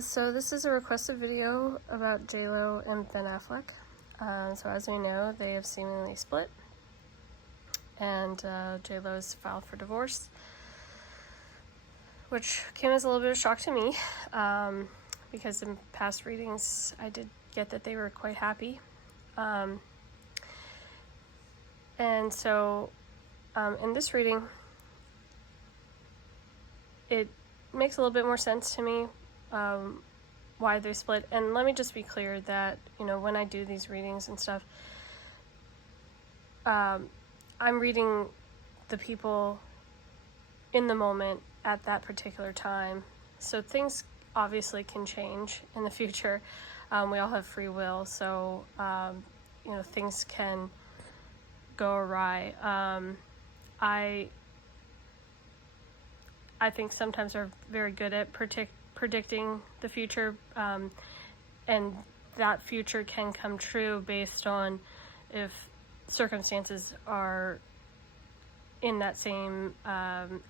So this is a requested video about J-Lo and Ben Affleck. So as we know, they have seemingly split, and J-Lo's filed for divorce, which came as a little bit of a shock to me, because in past readings I did get that they were quite happy. And so in this reading, it makes a little bit more sense to me why they split. And let me just be clear that, when I do these readings and stuff, I'm reading the people in the moment at that particular time. So things obviously can change in the future. We all have free will, so things can go awry. I think sometimes we're very good at predicting the future, and that future can come true based on if circumstances are in that same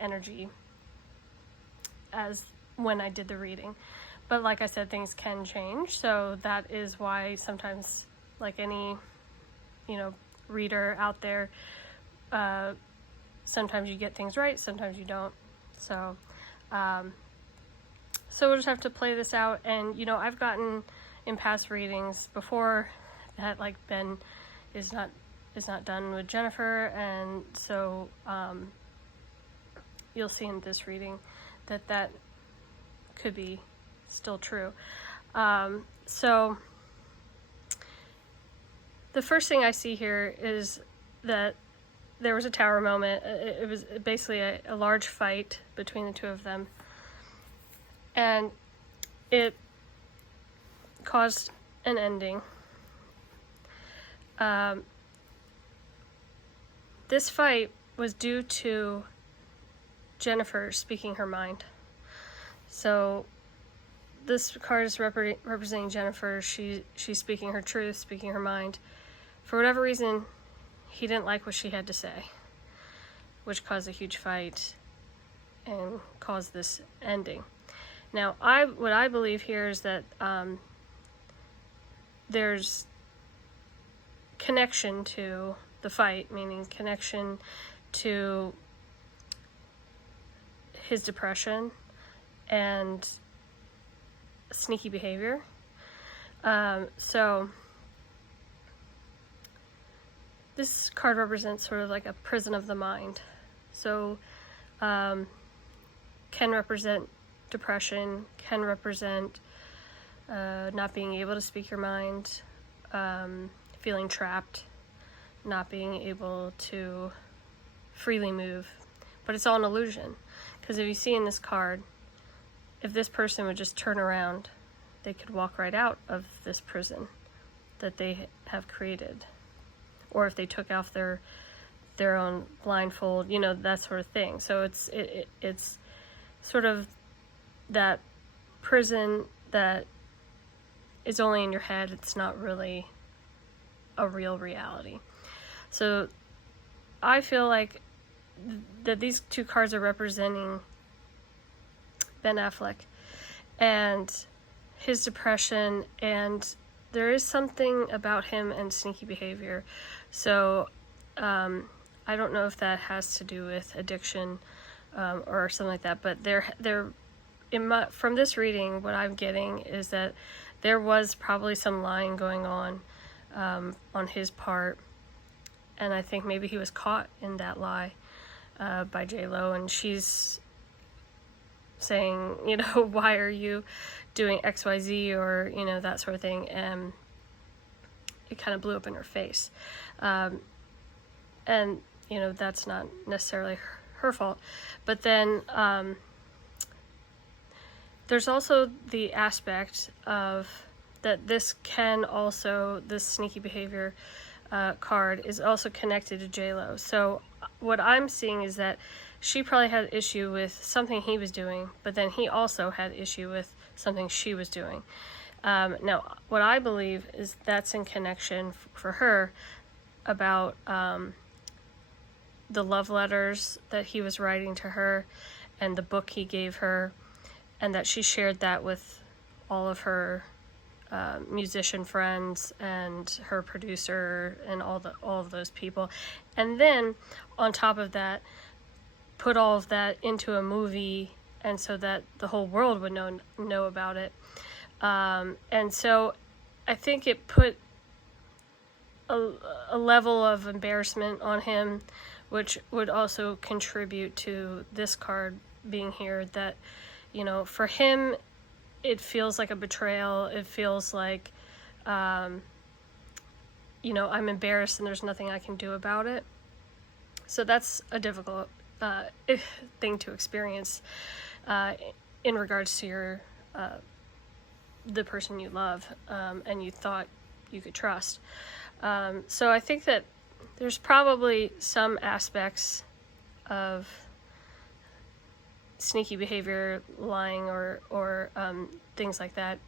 energy as when I did the reading. But like I said, things can change, so that is why sometimes, like any reader out there, sometimes you get things right, sometimes you don't. So we'll just have to play this out. And I've gotten in past readings before that, like, Ben is not done with Jennifer, and so you'll see in this reading that could be still true. So the first thing I see here is that there was a tower moment. It was basically a large fight between the two of them, and it caused an ending. This fight was due to Jennifer speaking her mind. So this card is representing Jennifer. She's speaking her truth, speaking her mind. For whatever reason, he didn't like what she had to say, which caused a huge fight and caused this ending. Now, what I believe here is that there's connection to the fight, meaning connection to his depression and sneaky behavior. So this card represents sort of like a prison of the mind. So can represent depression, can represent not being able to speak your mind, feeling trapped, not being able to freely move. But it's all an illusion, because if you see in this card, if this person would just turn around, they could walk right out of this prison that they have created. Or if they took off their own blindfold, that sort of thing. So it's sort of that prison that is only in your head. It's not really a real reality. So I feel like that these two cards are representing Ben Affleck and his depression, and there is something about him and sneaky behavior. So I don't know if that has to do with addiction or something like that, but from this reading, what I'm getting is that there was probably some lying going on his part, and I think maybe he was caught in that lie by J-Lo, and she's saying, why are you doing XYZ, or that sort of thing, and it kind of blew up in her face. And that's not necessarily her fault. But then there's also the aspect of that this sneaky behavior card is also connected to J-Lo. So what I'm seeing is that she probably had issue with something he was doing, but then he also had issue with something she was doing. Now, what I believe is that's in connection for her about the love letters that he was writing to her and the book he gave her, and that she shared that with all of her musician friends and her producer and all of those people, and then on top of that put all of that into a movie, and so that the whole world would know about it. And so I think it put a level of embarrassment on him, which would also contribute to this card being here, that, you know, for him it feels like a betrayal. It feels like, you know, I'm embarrassed and there's nothing I can do about it. So that's a difficult thing to experience in regards to your the person you love and you thought you could trust. So I think that there's probably some aspects of sneaky behavior, lying, or things like that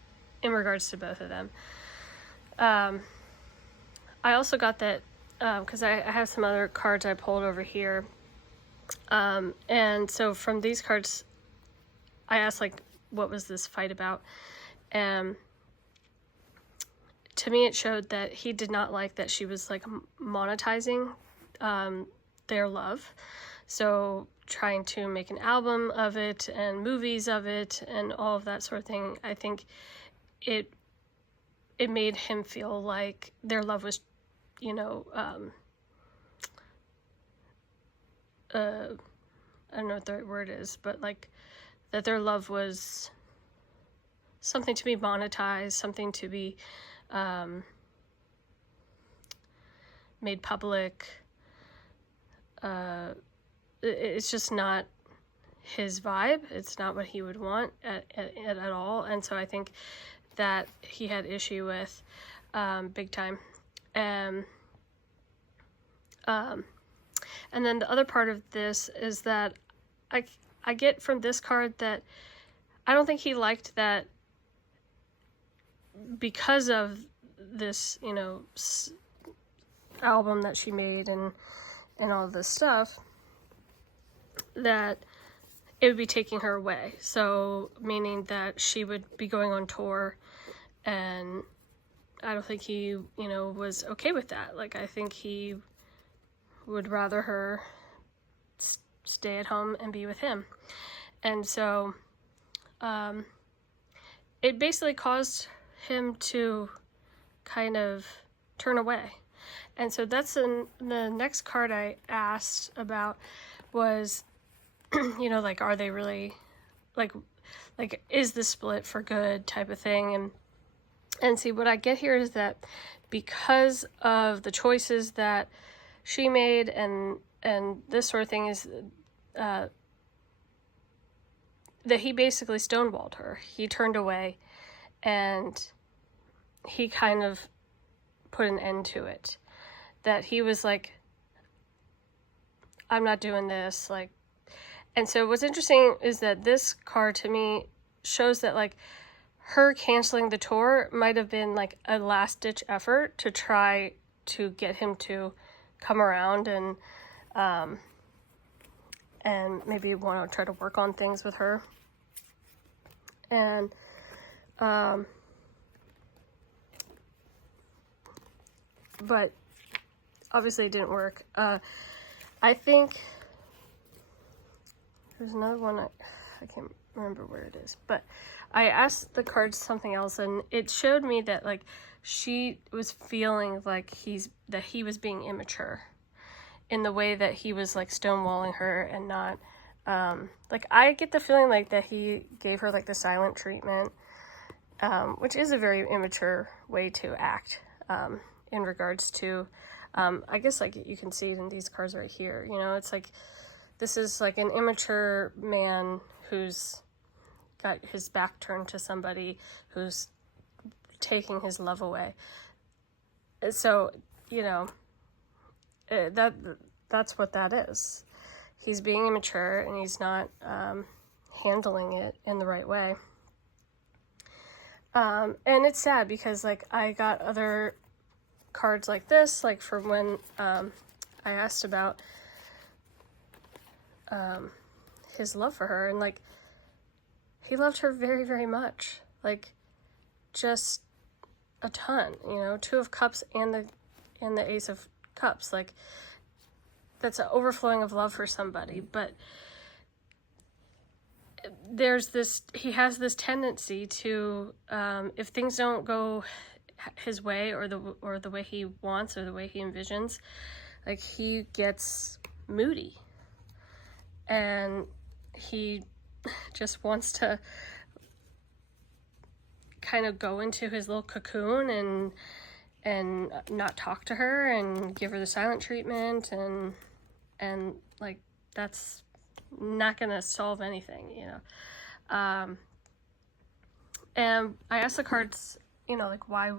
in regards to both of them. I also got that because I have some other cards I pulled over here. And so from these cards, I asked, like, what was this fight about? And to me, it showed that he did not like that she was, like, monetizing their love. So trying to make an album of it and movies of it and all of that sort of thing. I think it made him feel like their love was, you know, I don't know what the right word is, but like that their love was something to be monetized, something to be made public. It's just not his vibe. It's not what he would want at all. And so I think that he had issue with big time. And then the other part of this is that I get from this card that I don't think he liked that because of this, you know, album that she made and all of this stuff, that it would be taking her away. So meaning that she would be going on tour, and I don't think he, you know, was okay with that. Like, I think he would rather her stay at home and be with him. And so it basically caused him to kind of turn away. And so that's the next card I asked about was, you know, like, are they really, like, is the split for good type of thing? And see, what I get here is that because of the choices that she made and this sort of thing, is that he basically stonewalled her. He turned away and he kind of put an end to it. That he was like, I'm not doing this, like. And so what's interesting is that this card to me shows that, like, her canceling the tour might have been like a last ditch effort to try to get him to come around and maybe want to try to work on things with her. And but obviously it didn't work. I think there's another one, I can't remember where it is, but I asked the cards something else, and it showed me that, like, she was feeling like he was being immature in the way that he was, like, stonewalling her and not, like, I get the feeling like that he gave her, like, the silent treatment, which is a very immature way to act, in regards to, I guess, like, you can see it in these cards right here, you know, it's like, this is like an immature man who's got his back turned to somebody who's taking his love away. So, you know, that's what that is. He's being immature and he's not handling it in the right way. And it's sad because, like, I got other cards like this, like from when I asked about his love for her, and, like, he loved her very, very much. Like, just a ton, you know, 2 of Cups and the Ace of Cups. Like, that's an overflowing of love for somebody. But he has this tendency to, if things don't go his way, or the way he wants, or the way he envisions, like, he gets moody, and he just wants to kind of go into his little cocoon and not talk to her and give her the silent treatment, and like, that's not gonna solve anything, you know. And I asked the cards, you know, like, why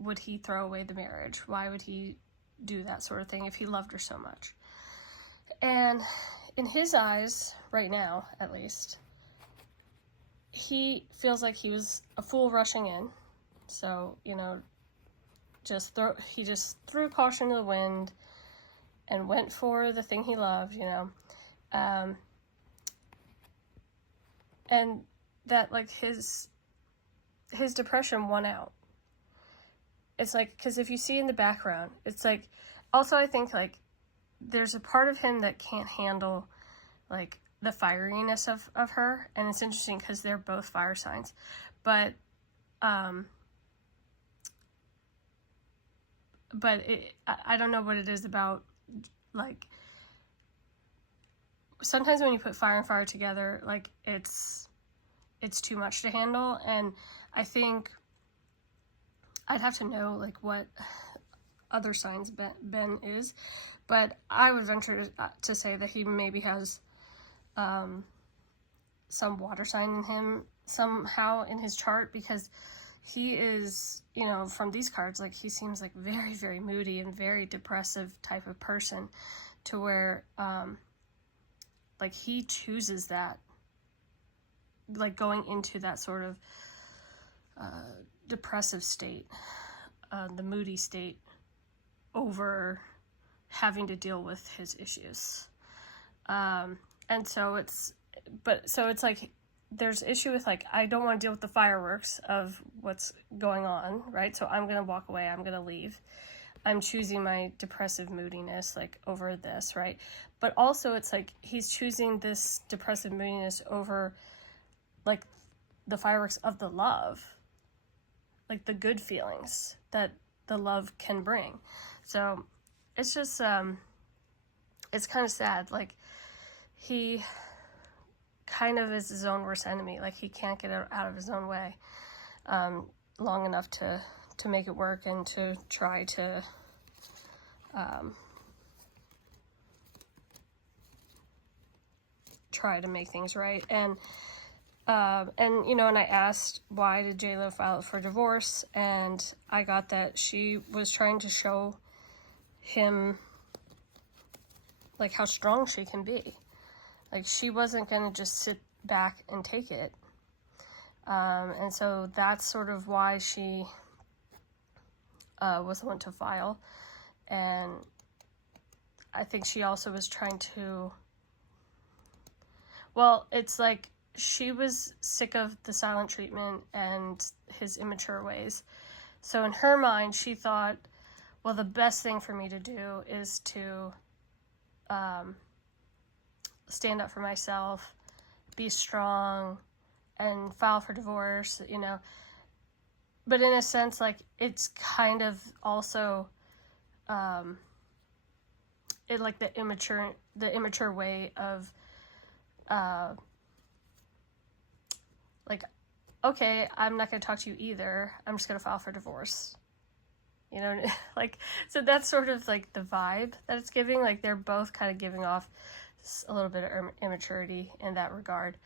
would he throw away the marriage? Why would he do that sort of thing if he loved her so much? And in his eyes, right now, at least, he feels like he was a fool rushing in. So, you know, he just threw caution to the wind and went for the thing he loved, you know. And that, like, his depression won out. It's like, because if you see in the background, it's like, also I think, like, there's a part of him that can't handle, like, the fieriness of her. And it's interesting because they're both fire signs. But I don't know what it is about, like, sometimes when you put fire and fire together, like, it's too much to handle. And I think I'd have to know, like, what other signs Ben is, but I would venture to say that he maybe has some water sign in him somehow in his chart, because he is, you know, from these cards, like, he seems like very, very moody and very depressive type of person, to where like, he chooses that, like, going into that sort of depressive state, the moody state, over having to deal with his issues. And so it's like, there's issue with, like, I don't want to deal with the fireworks of what's going on, right? So I'm going to walk away. I'm going to leave. I'm choosing my depressive moodiness, like, over this, right? But also it's like, he's choosing this depressive moodiness over, like, the fireworks of the love, like, the good feelings that the love can bring. So it's just, it's kind of sad. Like, he kind of is his own worst enemy. Like, he can't get out of his own way long enough to make it work, and to try to make things right. And you know, and I asked, why did J-Lo file for divorce? And I got that she was trying to show him, like, how strong she can be. Like, she wasn't gonna just sit back and take it. And so that's sort of why she was the one to file. And I think she also was trying to, well, it's like, she was sick of the silent treatment and his immature ways. So in her mind, she thought, well, the best thing for me to do is to stand up for myself, be strong, and file for divorce, you know. But in a sense, like, it's kind of also like the immature way of like, okay, I'm not going to talk to you either. I'm just going to file for divorce. You know, like, so that's sort of, like, the vibe that it's giving. Like, they're both kind of giving off a little bit of immaturity in that regard.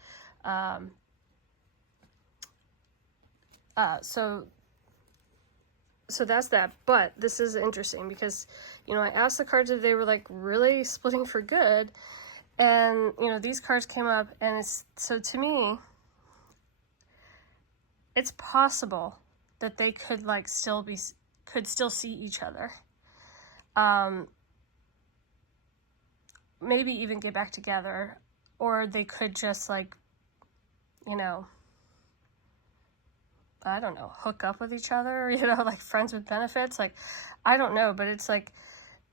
So that's that. But this is interesting because, you know, I asked the cards if they were, like, really splitting for good. And, you know, these cards came up, and so to me, it's possible that they could, like, still see each other. Maybe even get back together, or they could just, like, you know, I don't know, hook up with each other, you know, like friends with benefits. Like, I don't know, but it's like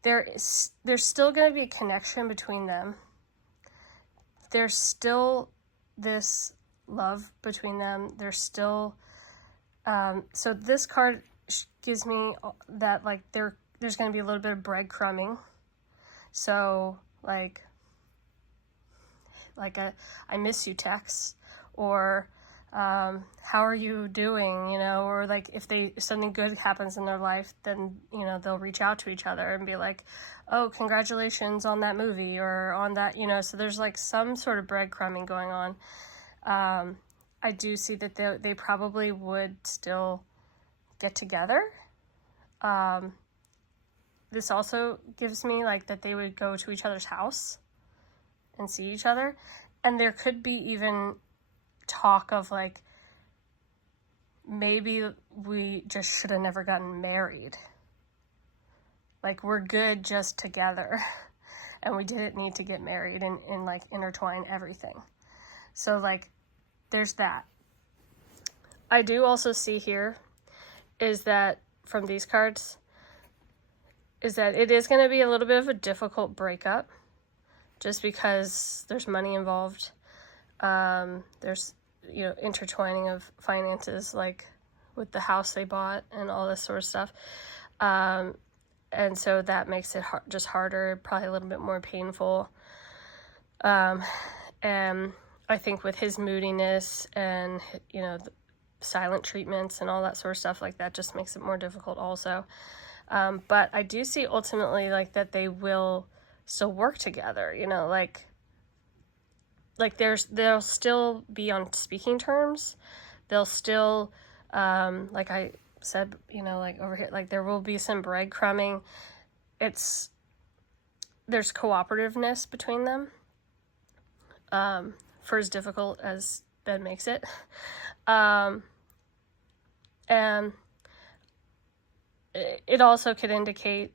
there's still going to be a connection between them. There's still this love between them. There's still, so this card gives me that, like, there's going to be a little bit of breadcrumbing. So, like a I miss you text, or how are you doing, you know, or like if something good happens in their life, then, you know, they'll reach out to each other and be like, oh, congratulations on that movie or on that, you know. So there's like some sort of breadcrumbing going on. I do see that they probably would still get together. This also gives me like that they would go to each other's house and see each other. And there could be even talk of like, maybe we just should have never gotten married. Like, we're good just together. And we didn't need to get married and like intertwine everything. So like, there's that. I do also see here is that from these cards is that it is going to be a little bit of a difficult breakup, just because there's money involved. There's, you know, intertwining of finances, like with the house they bought and all this sort of stuff. And so that makes it just harder, probably a little bit more painful. And I think with his moodiness and, you know, the silent treatments and all that sort of stuff, like that just makes it more difficult also. But I do see ultimately like that they will still work together, you know, like they'll still be on speaking terms. They'll still, like I said, you know, like over here, like there will be some breadcrumbing. There's cooperativeness between them, for as difficult as Ben makes it. And it also could indicate,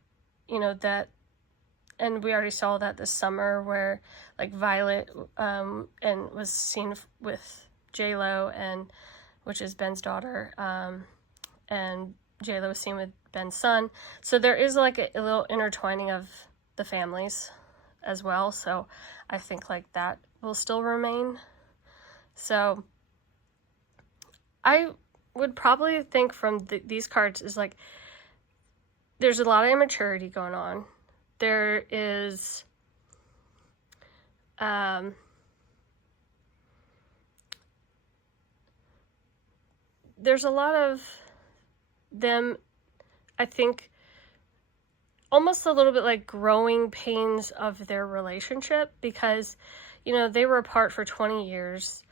you know, that, and we already saw that this summer where like Violet and was seen with J-Lo, and which is Ben's daughter, and J-Lo was seen with Ben's son. So there is like a little intertwining of the families as well. So I think like that will still remain. So I would probably think from these cards is like there's a lot of immaturity going on. There is there's a lot of them, I think, almost a little bit like growing pains of their relationship, because, you know, they were apart for 20 years.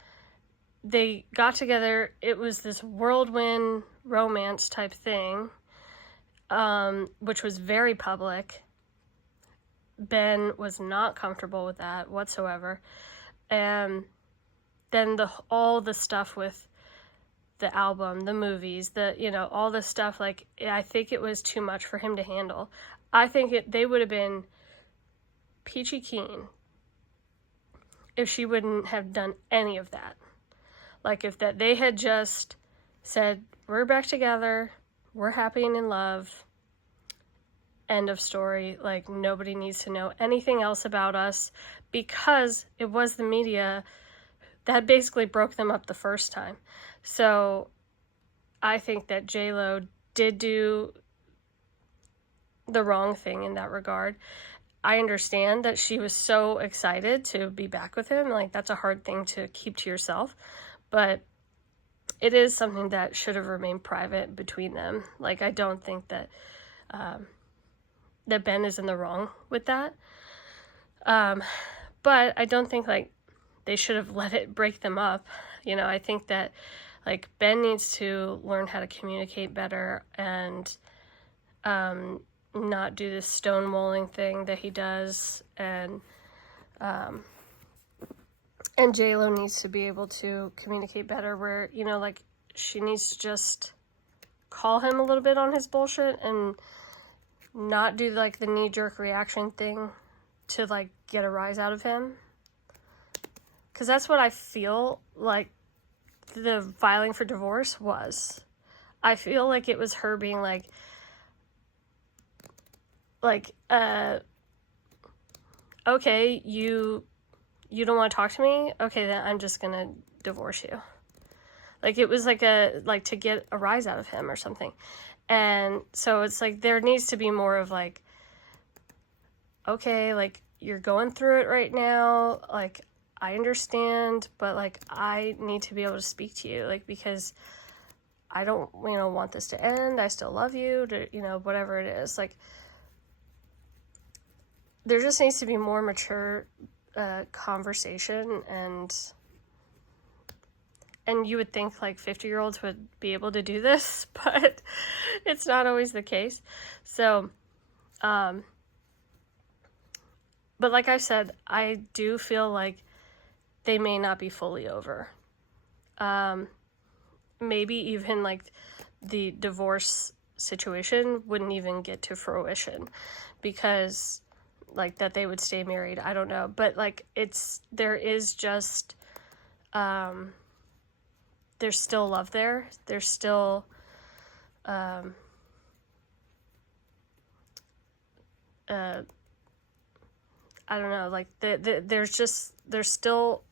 They got together. It was this whirlwind romance type thing, which was very public. Ben was not comfortable with that whatsoever. And then all the stuff with the album, the movies, you know, all this stuff, like, I think it was too much for him to handle. I think they would have been peachy keen if she wouldn't have done any of that. Like, if they had just said, we're back together, we're happy and in love, end of story. Like, nobody needs to know anything else about us, because it was the media that basically broke them up the first time. So I think that J-Lo did do the wrong thing in that regard. I understand that she was so excited to be back with him. Like, that's a hard thing to keep to yourself, but it is something that should have remained private between them. Like, I don't think that that Ben is in the wrong with that. But I don't think like they should have let it break them up. You know, I think that like Ben needs to learn how to communicate better and not do this stonewalling thing that he does, and J-Lo needs to be able to communicate better, where, you know, like she needs to just call him a little bit on his bullshit and not do like the knee-jerk reaction thing to like get a rise out of him. Because that's what I feel like the filing for divorce was. I feel like it was her being like, okay, you don't want to talk to me? Okay, then I'm just gonna divorce you. Like, it was like to get a rise out of him or something. And so it's like, there needs to be more of like, okay, like, you're going through it right now, like, I understand, but like, I need to be able to speak to you, like, because I don't, want this to end. I still love you, whatever it is. Like, there just needs to be more mature conversation, and you would think like 50-year-olds would be able to do this, but it's not always the case. So, but like I said, I do feel like they may not be fully over. Maybe even like the divorce situation wouldn't even get to fruition, because like that they would stay married. I don't know. But like there is just, there's still love there. There's still, I don't know, like there's still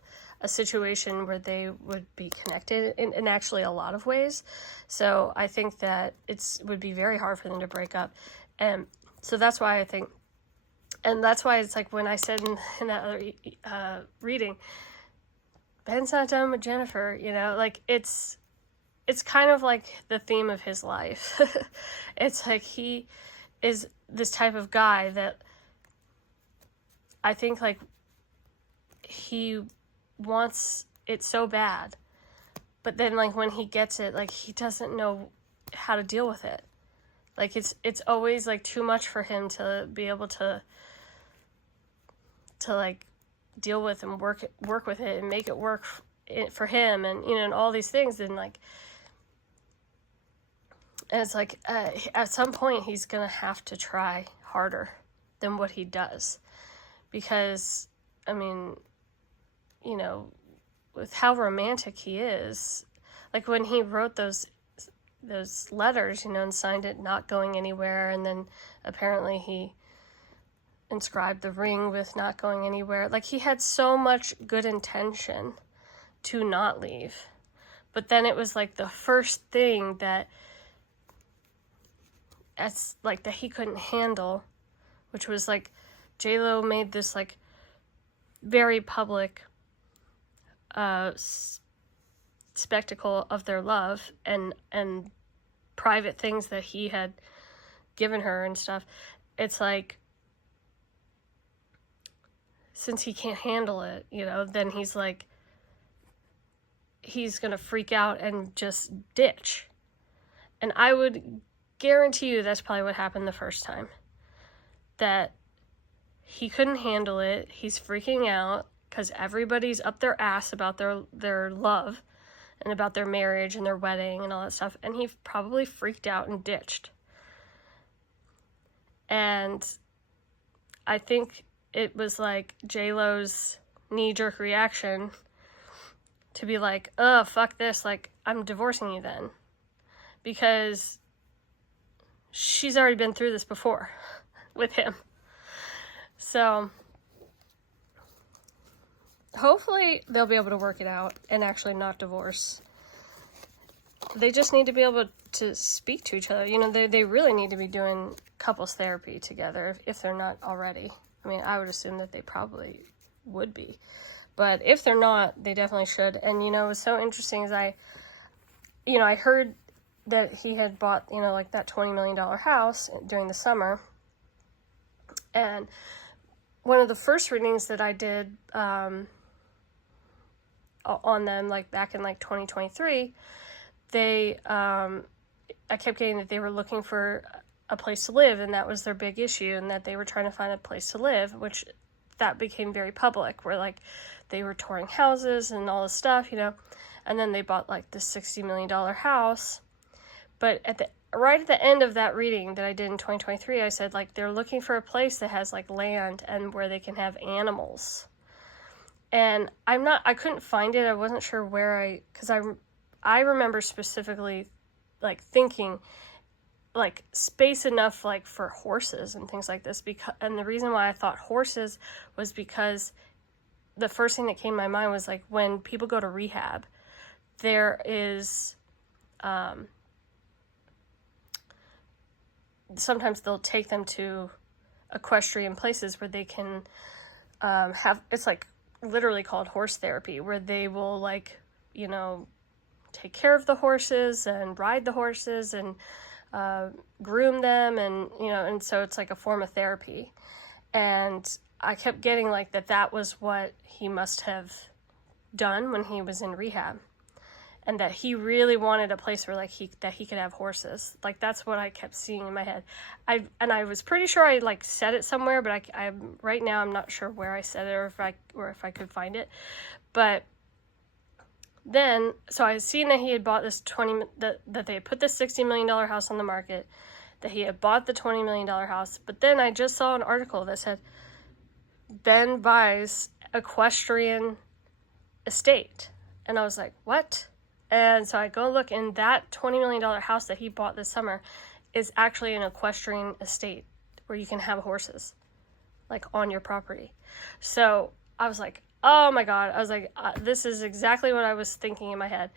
a situation where they would be connected in actually a lot of ways. So I think that would be very hard for them to break up. And so that's why I think, and that's why it's like when I said in that other reading, Ben's not done with Jennifer, like it's kind of like the theme of his life. It's like he is this type of guy that I think like he wants it so bad, but then like when he gets it, like he doesn't know how to deal with it. Like it's always like too much for him to be able to like deal with and work with it and make it work for him, and and all these things. And like, and it's like at some point he's gonna have to try harder than what he does, because I mean, with how romantic he is, like when he wrote those letters, and signed it not going anywhere, and then apparently he inscribed the ring with not going anywhere. Like, he had so much good intention to not leave, but then it was like the first thing that he couldn't handle, which was like J-Lo made this like very public spectacle of their love and private things that he had given her and stuff. It's like, since he can't handle it, then he's like, he's gonna freak out and just ditch. And I would guarantee you that's probably what happened the first time. That he couldn't handle it, he's freaking out, because everybody's up their ass about their love and about their marriage and their wedding and all that stuff, and he probably freaked out and ditched. And I think it was like J-Lo's knee-jerk reaction to be like, oh, fuck this, like, I'm divorcing you then. Because she's already been through this before with him. So hopefully they'll be able to work it out and actually not divorce. They just need to be able to speak to each other. They really need to be doing couples therapy together if they're not already. I mean, I would assume that they probably would be. But if they're not, they definitely should. And, what's so interesting is I heard that he had bought, like that $20 million house during the summer. And one of the first readings that I did on them, like back in like 2023, I kept getting that they were looking for a place to live, and that was their big issue, and that they were trying to find a place to live, which that became very public, where like they were touring houses and all this stuff, and then they bought like this $60 million house. But right at the end of that reading that I did in 2023, I said like they're looking for a place that has like land and where they can have animals. And I couldn't find it. I wasn't sure where because I remember specifically, like, thinking, like, space enough, like, for horses and things like this. And the reason why I thought horses was because the first thing that came to my mind was, like, when people go to rehab, there is, sometimes they'll take them to equestrian places where they can have, it's like literally called horse therapy, where they will, like, you know, take care of the horses and ride the horses and groom them, and, you know, and so it's like a form of therapy. And I kept getting, like, that was what he must have done when he was in rehab, and that he really wanted a place where, like, he could have horses. Like, that's what I kept seeing in my head. I was pretty sure I, like, said it somewhere, but I right now I'm not sure where I said it, or if I could find it. But then, so I had seen that he had bought this that they had put this $60 million house on the market, that he had bought the $20 million house. But then I just saw an article that said Ben buys equestrian estate, and I was like, what? And so I go look, and that $20 million house that he bought this summer is actually an equestrian estate where you can have horses, like, on your property. So I was like, oh my God. I was like, this is exactly what I was thinking in my head.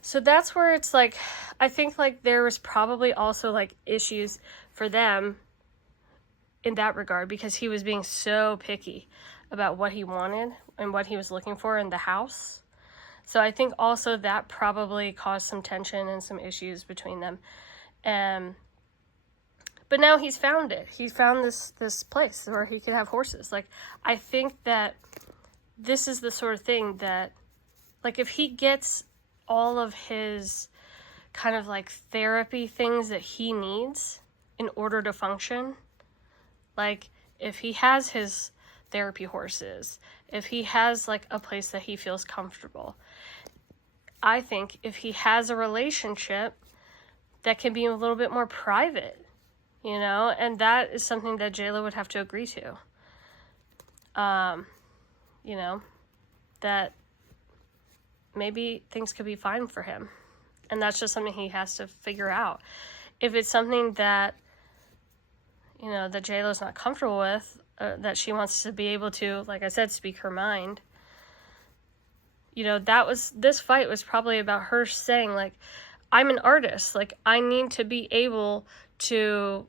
So that's where it's like, I think, like, there was probably also, like, issues for them in that regard, because he was being so picky about what he wanted and what he was looking for in the house. So I think also that probably caused some tension and some issues between them. But now he's found it. He found this place where he could have horses. Like, I think that this is the sort of thing that, like, if he gets all of his kind of, like, therapy things that he needs in order to function, like, if he has his therapy horses, if he has, like, a place that he feels comfortable, I think if he has a relationship that can be a little bit more private, you know, and that is something that JLo would have to agree to. You know, that maybe things could be fine for him. And that's just something he has to figure out. If it's something that, you know, that JLo's not comfortable with, that she wants to be able to, like I said, speak her mind, you know, this fight was probably about her saying, like, I'm an artist. Like, I need to be able to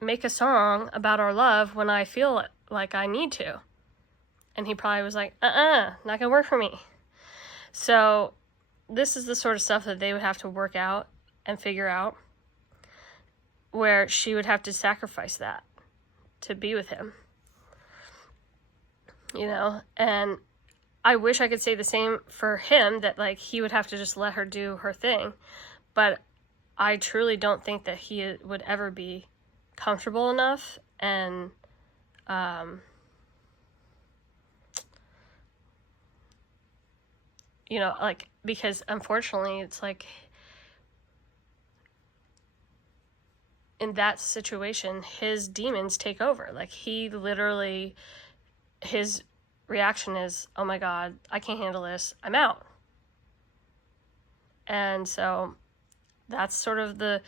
make a song about our love when I feel like I need to. And he probably was like, not gonna work for me. So this is the sort of stuff that they would have to work out and figure out, where she would have to sacrifice that to be with him. You know, and I wish I could say the same for him, that, like, he would have to just let her do her thing. But I truly don't think that he would ever be comfortable enough and you know, like, because unfortunately it's like, in that situation, his demons take over. Like, he literally, his reaction is, oh my God, I can't handle this, I'm out. And so that's sort of the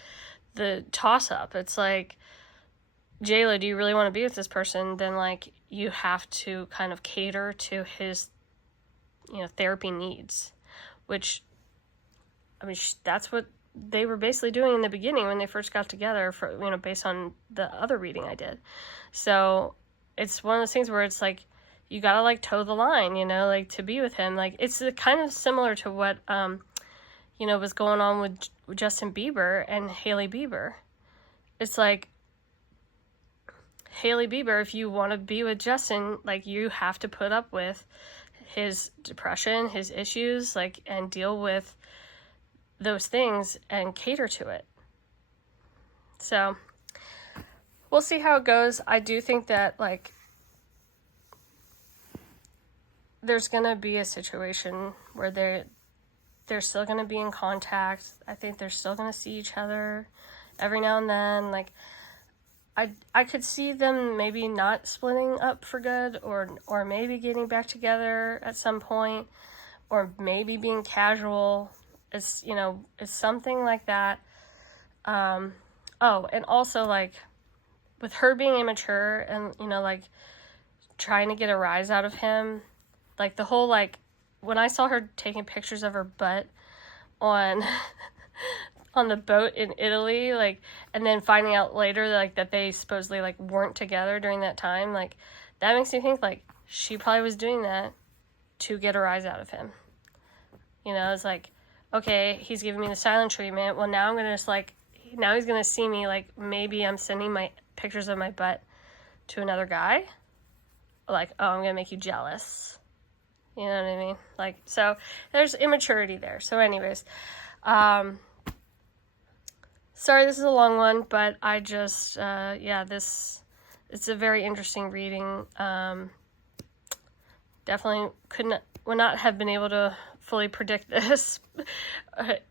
toss-up. It's like, JLo, do you really want to be with this person? Then, like, you have to kind of cater to his, you know, therapy needs, which, I mean, that's what they were basically doing in the beginning when they first got together, for, you know, based on the other reading I did. So it's one of those things where it's like, you gotta, like, toe the line, you know, like, to be with him. Like, it's kind of similar to what, you know, was going on with Justin Bieber and Hailey Bieber. It's like, Hailey Bieber, if you want to be with Justin, like, you have to put up with his depression, his issues, like, and deal with those things and cater to it. So we'll see how it goes. I do think that, like, there's gonna be a situation where they're still gonna be in contact. I think they're still gonna see each other every now and then. Like, I could see them maybe not splitting up for good, or maybe getting back together at some point. or maybe being casual. It's, you know, it's something like that. Oh, and also, like, with her being immature and, you know, like, trying to get a rise out of him, like, the whole, like, when I saw her taking pictures of her butt on on the boat in Italy, like, and then finding out later, like, that they supposedly, like, weren't together during that time, like, that makes me think, like, she probably was doing that to get a rise out of him. You know, it's like, okay, he's giving me the silent treatment, well, now I'm gonna just, like, now he's gonna see me, like, maybe I'm sending my pictures of my butt to another guy, like, oh, I'm gonna make you jealous. You know what I mean? Like, so there's immaturity there. So anyways, sorry this is a long one, but I just, yeah, it's a very interesting reading. Definitely would not have been able to fully predict this,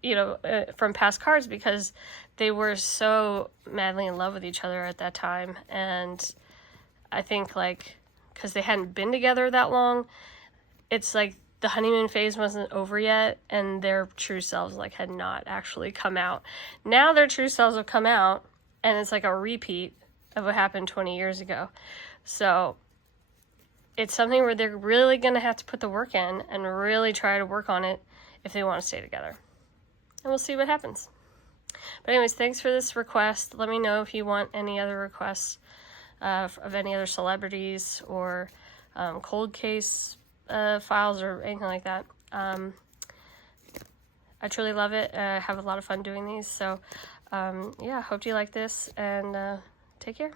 you know, from past cards, because they were so madly in love with each other at that time. And I think, like, because they hadn't been together that long, it's like the honeymoon phase wasn't over yet, and their true selves, like, had not actually come out. Now their true selves have come out, and it's like a repeat of what happened 20 years ago. So it's something where they're really going to have to put the work in and really try to work on it if they want to stay together. And we'll see what happens. But anyways, thanks for this request. Let me know if you want any other requests of any other celebrities or cold case files or anything like that. I truly love it. I have a lot of fun doing these. So yeah, hope you like this, and take care.